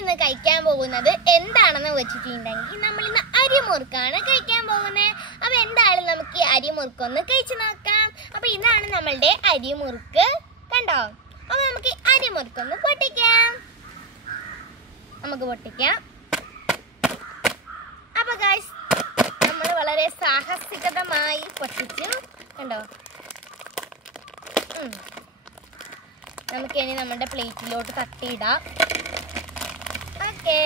ഇന്ന് കഴിക്കാൻ പോകുന്നത് എന്താണെന്ന് വെച്ചിട്ടുണ്ടെങ്കിൽ നമ്മൾ ഇന്ന് അരിമുറുക്കാണ് കഴിക്കാൻ പോകുന്നത്. അപ്പൊ എന്തായാലും നമുക്ക് ഈ അരിമുറുക്കൊന്ന് കഴിച്ചു നോക്കാം. അപ്പൊ ഇതാണ് നമ്മളുടെ അരിമുറുക്ക്, കണ്ടോ? അപ്പൊ നമുക്ക് അരിമുറുക്കൊന്ന് പൊട്ടിക്കാം. അപ്പൊ ഗൈസ്, നമ്മൾ വളരെ സാഹസികതമായി പൊട്ടിച്ചു, കണ്ടോ? നമുക്കിനി നമ്മുടെ പ്ലേറ്റിലോട്ട് തട്ടിയിടാം. ഓക്കെ,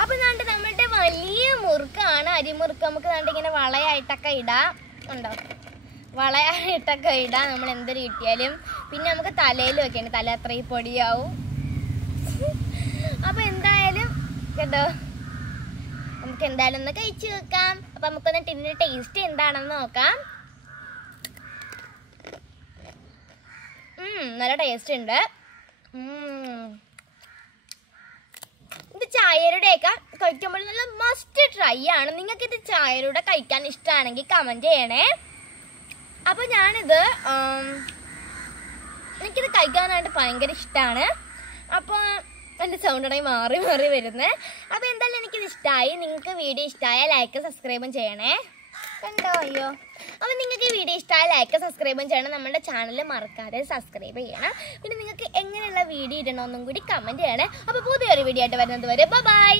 അപ്പൊ നമ്മുടെ വലിയ മുറുക്കാണ് അരിമുറുക്ക്. നമുക്ക് ഇങ്ങനെ വളയായിട്ടൊക്കെ ഇടാം, ഉണ്ടോ? വളയായിട്ടൊക്കെ ഇടാം നമ്മൾ എന്തൊരു കിട്ടിയാലും. പിന്നെ നമുക്ക് തലയിൽ വെക്കണം, തല അത്രയും പൊടിയാവും. അപ്പൊ എന്തായാലും കേട്ടോ, നമുക്ക് എന്തായാലും ഒന്ന് കഴിച്ചു വെക്കാം. അപ്പൊ നമുക്കൊന്ന് ഇതിന്റെ ടേസ്റ്റ് എന്താണെന്ന് നോക്കാം. നല്ല ടേസ്റ്റ് ഉണ്ട്. ഇത് ചായയുടെയൊക്കെ കഴിക്കുമ്പോൾ നല്ല മസ്റ്റ് ട്രൈ ആണ്. നിങ്ങൾക്ക് ഇത് ചായയുടെ കഴിക്കാൻ ഇഷ്ടമാണെങ്കിൽ കമന്റ് ചെയ്യണേ. അപ്പൊ ഞാനിത് എനിക്കിത് കഴിക്കാനായിട്ട് ഭയങ്കര ഇഷ്ടമാണ്. അപ്പോൾ എൻ്റെ സൗണ്ടാണെങ്കിൽ മാറി മാറി വരുന്നത്. അപ്പോൾ എന്തായാലും എനിക്കിത് ഇഷ്ടമായി. നിങ്ങൾക്ക് വീഡിയോ ഇഷ്ടമായാൽ ലൈക്ക് സബ്സ്ക്രൈബും ചെയ്യണേ, കണ്ടോ? അയ്യോ, അപ്പം നിങ്ങൾക്ക് ഈ വീഡിയോ ഇഷ്ടമായ ലൈക്ക് സബ്സ്ക്രൈബും ചെയ്യണം. നമ്മുടെ ചാനൽ മറക്കാതെ സബ്സ്ക്രൈബ് ചെയ്യണം. പിന്നെ നിങ്ങൾക്ക് എങ്ങനെയുള്ള വീഡിയോ ഇടണമെന്നും കൂടി കമൻറ്റ് ചെയ്യണേ. അപ്പോൾ പുതിയൊരു വീഡിയോ ആയിട്ട് വരുന്നത് വരെ ബൈ.